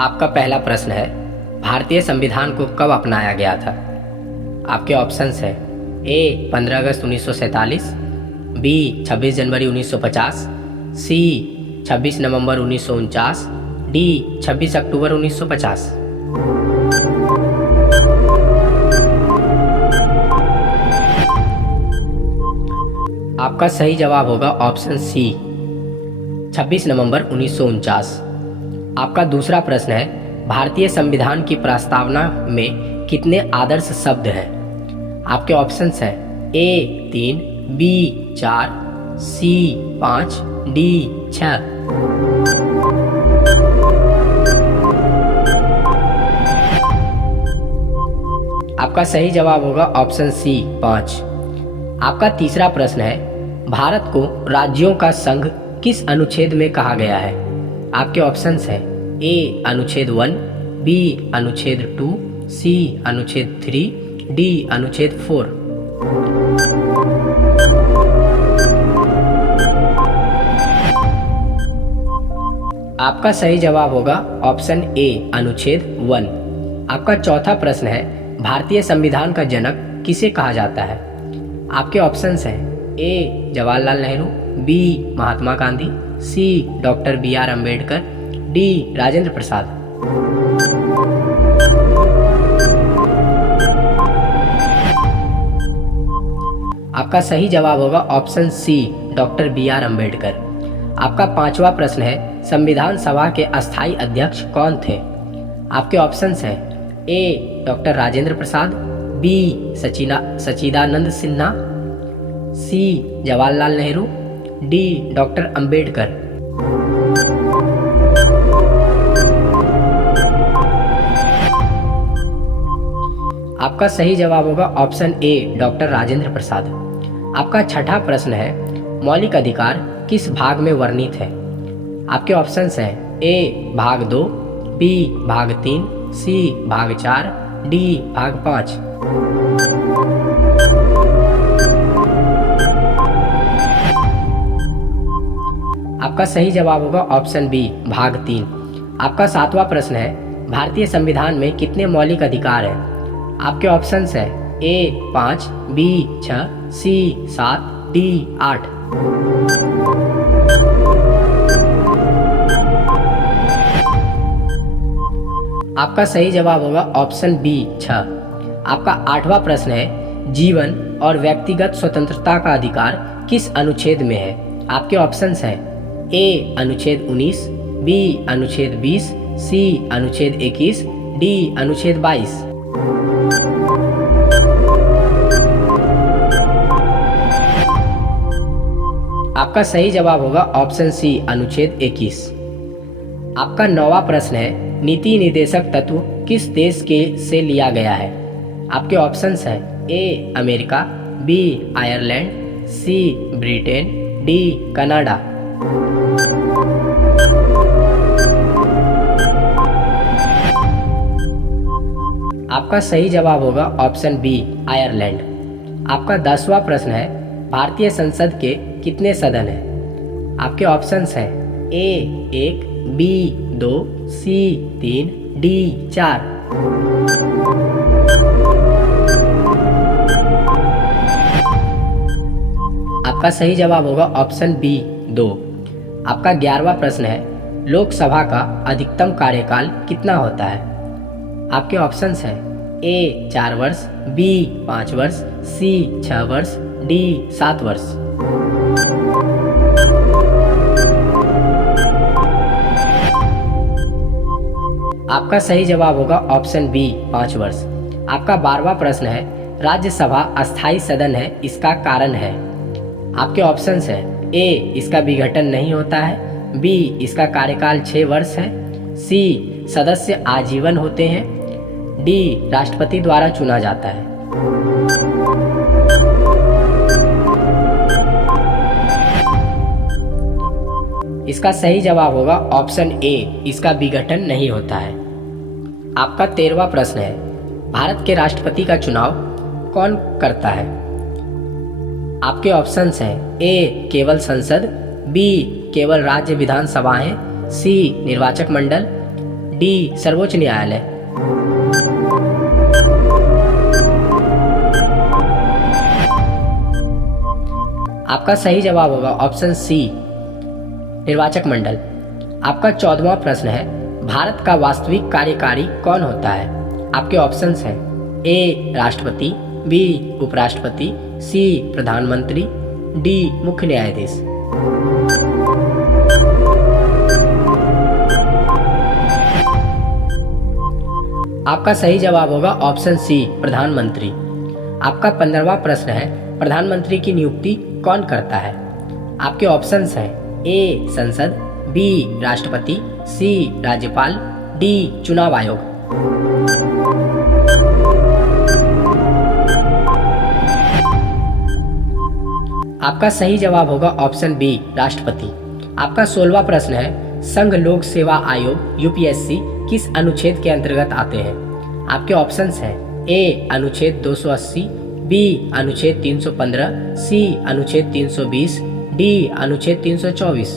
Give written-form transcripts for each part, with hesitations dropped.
आपका पहला प्रश्न है, भारतीय संविधान को कब अपनाया गया था? आपके ऑप्शंस है ए 15 अगस्त 1947, बी 26 जनवरी 1950, सी 26 नवंबर 1949, डी 26 अक्टूबर 1950। आपका सही जवाब होगा ऑप्शन सी 26 नवंबर 1949। आपका दूसरा प्रश्न है, भारतीय संविधान की प्रस्तावना में कितने आदर्श शब्द हैं? आपके ऑप्शंस हैं ए 3, बी 4, सी 5, डी 6। आपका सही जवाब होगा ऑप्शन सी 5। आपका तीसरा प्रश्न है, भारत को राज्यों का संघ किस अनुच्छेद में कहा गया है? आपके ऑप्शंस हैं ए अनुच्छेद 1, बी अनुच्छेद 2, सी अनुच्छेद 3, डी अनुच्छेद 4। आपका सही जवाब होगा ऑप्शन ए अनुच्छेद 1। आपका चौथा प्रश्न है, भारतीय संविधान का जनक किसे कहा जाता है? आपके ऑप्शंस हैं A Jawaharlal Nehru, B Mahatma Gandhi, C doctor B R. Ambedkar, D Rajendra Prasad. आपका सही जवाब होगा option C doctor B R. Ambedkar. आपका पांचवा प्रश्न है, संविधान सभा के अस्थायी अध्यक्ष कौन थे? आपके ऑप्शंस हैं ए डॉक्टर राजेंद्र प्रसाद, बी सच्चिदानंद सिन्हा, सी जवाहरलाल नेहरू, डी डॉक्टर अंबेडकर। आपका सही जवाब होगा option A doctor Rajendra Prasad. आपका छठा प्रश्न है, मौलिक अधिकार किस भाग में वर्णित है? आपके ऑप्शंस हैं ए भाग 2, बी भाग 3, सी भाग 4, डी भाग 5। आपका सही जवाब होगा ऑप्शन बी भाग 3। आपका सातवां प्रश्न है, भारतीय संविधान में कितने मौलिक अधिकार हैं? आपके ऑप्शंस हैं ए 5, बी 6, सी 7, डी 8। आपका सही जवाब होगा ऑप्शन बी 6। आपका आठवां प्रश्न है, जीवन और व्यक्तिगत स्वतंत्रता का अधिकार किस अनुच्छेद में है? आपके ऑप्शंस हैं ए अनुच्छेद 19, बी अनुच्छेद 20, सी अनुच्छेद 21, डी अनुच्छेद 22। आपका सही जवाब होगा ऑप्शन सी अनुच्छेद 21। आपका नौवां प्रश्न है, नीति निर्देशक तत्व किस देश के से लिया गया है? आपके ऑप्शंस हैं A America, B Ireland, C Britain, D Canada. आपका सही जवाब होगा ऑप्शन बी आयरलैंड। आपका 10वां प्रश्न है, भारतीय संसद के कितने सदन हैं? आपके ऑप्शंस हैं ए 1, बी 2, सी 3, डी 4। आपका सही जवाब होगा ऑप्शन बी 2। आपका 11वां प्रश्न है, लोकसभा का अधिकतम कार्यकाल कितना होता है? आपके ऑप्शंस हैं ए 4 वर्ष, बी 5 वर्ष, सी 6 वर्ष, डी 7 वर्ष। आपका सही जवाब होगा ऑप्शन बी 5 वर्ष। आपका 12वां प्रश्न है, राज्यसभा अस्थायी सदन है, इसका कारण है? आपके ऑप्शंस हैं ए इसका विघटन नहीं होता है, बी इसका कार्यकाल 6 वर्ष है, सी सदस्य आजीवन होते हैं, डी राष्ट्रपति द्वारा चुना जाता है। इसका सही जवाब होगा ऑप्शन ए इसका विघटन नहीं होता है। आपका 13वां प्रश्न है, भारत के राष्ट्रपति का चुनाव कौन करता है? आपके ऑप्शंस हैं ए केवल संसद, बी केवल राज्य विधानसभाएं, सी निर्वाचक मंडल, डी सर्वोच्च न्यायालय। आपका सही जवाब होगा ऑप्शन सी निर्वाचक मंडल। आपका 14वां प्रश्न है, भारत का वास्तविक कार्यकारी कौन होता है? आपके ऑप्शंस हैं ए राष्ट्रपति, बी उपराष्ट्रपति, सी प्रधानमंत्री, डी मुख्य न्यायाधीश। आपका सही जवाब होगा ऑप्शन सी प्रधानमंत्री। आपका 15वां प्रश्न है, प्रधानमंत्री की नियुक्ति कौन करता है? आपके ऑप्शंस हैं ए संसद, बी राष्ट्रपति, सी राज्यपाल, डी चुनाव आयोग। आपका सही जवाब होगा ऑप्शन बी राष्ट्रपति। आपका 16वां प्रश्न है, संघ लोक सेवा आयोग यूपीएससी किस अनुच्छेद के अंतर्गत आते हैं? आपके ऑप्शंस हैं ए अनुच्छेद 280, बी अनुच्छेद 315, सी अनुच्छेद 320, डी अनुच्छेद 324।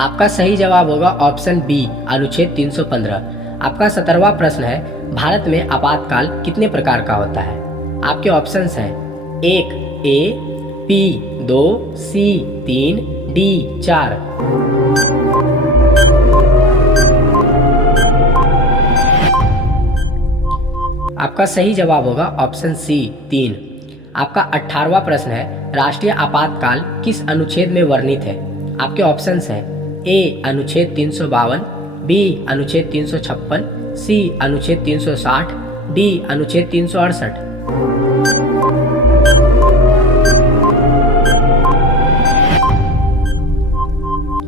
आपका सही जवाब होगा ऑप्शन बी अनुच्छेद 315। आपका 17वां प्रश्न है, भारत में आपातकाल कितने प्रकार का होता है? आपके ऑप्शंस हैं 1 ए, बी 2, सी 3, डी 4। आपका सही जवाब होगा ऑप्शन सी 3। आपका 18वां प्रश्न है, राष्ट्रीय आपातकाल किस अनुच्छेद में वर्णित है? आपके ऑप्शंस हैं ए अनुच्छेद 352, बी अनुच्छेद 356, सी अनुच्छेद 360, डी अनुच्छेद 368।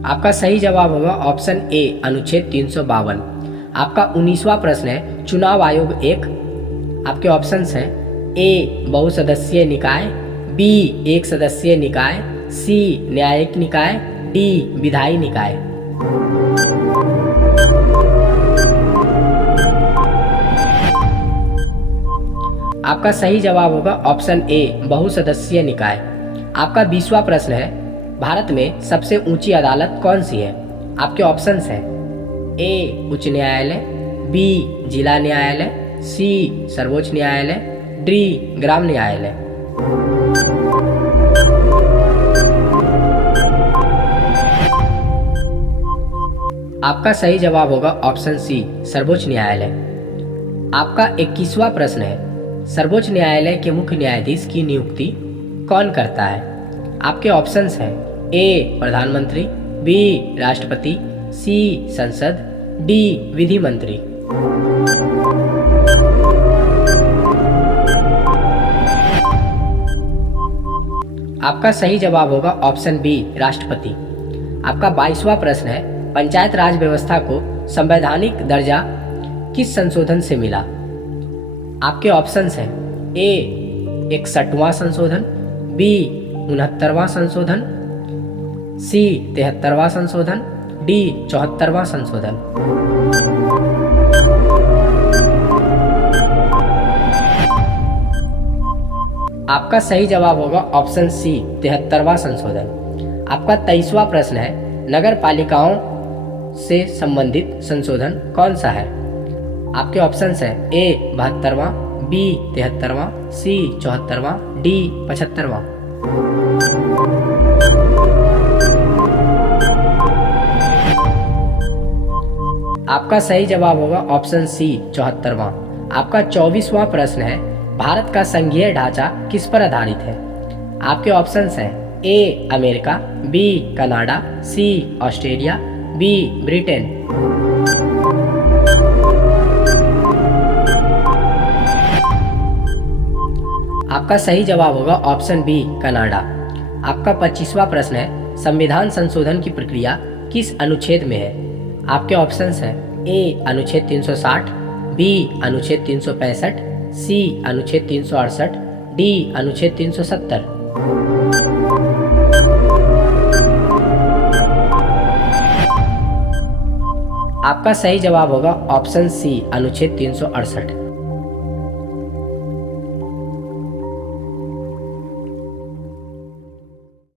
आपका सही जवाब होगा ऑप्शन ए अनुच्छेद 352। आपका 19वां प्रश्न है, चुनाव आयोग एक। आपके ऑप्शंस हैं ए बहुसदस्यीय निकाय, बी एक सदस्यीय निकाय, सी न्यायिक निकाय, डी विधायी निकाय। आपका सही जवाब होगा ऑप्शन ए बहुसदस्यीय निकाय। आपका 20वां प्रश्न है, भारत में सबसे ऊंची अदालत कौन सी है? आपके ऑप्शंस हैं ए उच्च न्यायालय, बी जिला न्यायालय, सी सर्वोच्च न्यायालय, डी ग्राम न्यायालय। आपका सही जवाब होगा ऑप्शन सी सर्वोच्च न्यायालय। आपका 21वां प्रश्न है, सर्वोच्च न्यायालय के मुख्य न्यायाधीश की नियुक्ति कौन करता है? आपके ऑप्शंस हैं ए प्रधानमंत्री, बी राष्ट्रपति, सी संसद, डी विधि मंत्री। आपका सही जवाब होगा ऑप्शन बी राष्ट्रपति। आपका 22वां प्रश्न है, पंचायत राज व्यवस्था को संवैधानिक दर्जा किस संशोधन से मिला? आपके ऑप्शंस हैं ए 61वां संशोधन, बी 69वां संशोधन, सी 73वां संशोधन, डी 74वां संशोधन। आपका सही जवाब होगा ऑप्शन सी 73वां संशोधन। आपका 23वां प्रश्न है, नगर पालिकाओं से संबंधित संशोधन कौन सा है? आपके ऑप्शंस हैं ए 72वां, बी 73वां, सी 74वां, डी 75वां। आपका सही जवाब होगा ऑप्शन सी 74वां। आपका 24वां प्रश्न है, भारत का संघीय ढांचा किस पर आधारित है? आपके ऑप्शंस हैं A America, B Canada, C Australia, B Britain. आपका सही जवाब होगा ऑप्शन बी कनाडा। आपका 25वां प्रश्न है, संविधान संशोधन की प्रक्रिया किस अनुच्छेद में है? आपके ऑप्शंस हैं ए अनुच्छेद 360, बी अनुच्छेद 365, सी अनुच्छेद 368, डी अनुच्छेद 370। आपका सही जवाब होगा ऑप्शन सी अनुच्छेद 368।